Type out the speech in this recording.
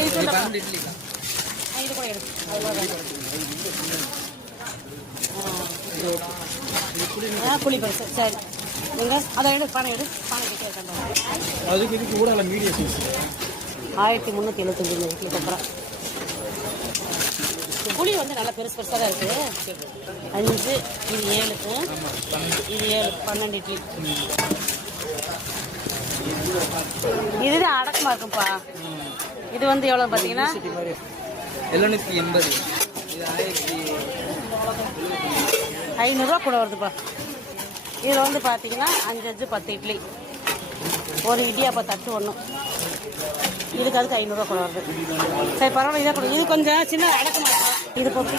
இது கூட இருக்கு. புளி பரிசு சரி. நீங்கள் அதை எடு, பானை எடு, பானை கிட்டே அதுக்கு இதுக்கு கூட மீடியம் சைஸ் 1375 இட்லி கொப்பரை. புளி வந்து நல்லா பெருசு பெருசாக தான் இருக்குது. 5 இது 7க்கு இது 7 12 இட்லி. இதுதான் அடக்கமாக இருக்கும்ப்பா. இது வந்து எவ்வளோ பார்த்தீங்கன்னா 780. இது 500 கூட வருதுப்பா. இது வந்து பார்த்தீங்கன்னா 5 10 இட்லி, ஒரு இடியாப்பா தட்டு ஒன்றும். இதுக்கு அதுக்கு 500 கூட வருது. சரி பரவாயில்ல, இதை கூட. இது கொஞ்சம் சின்ன அடக்கமாக இருக்கும். இது போட்டு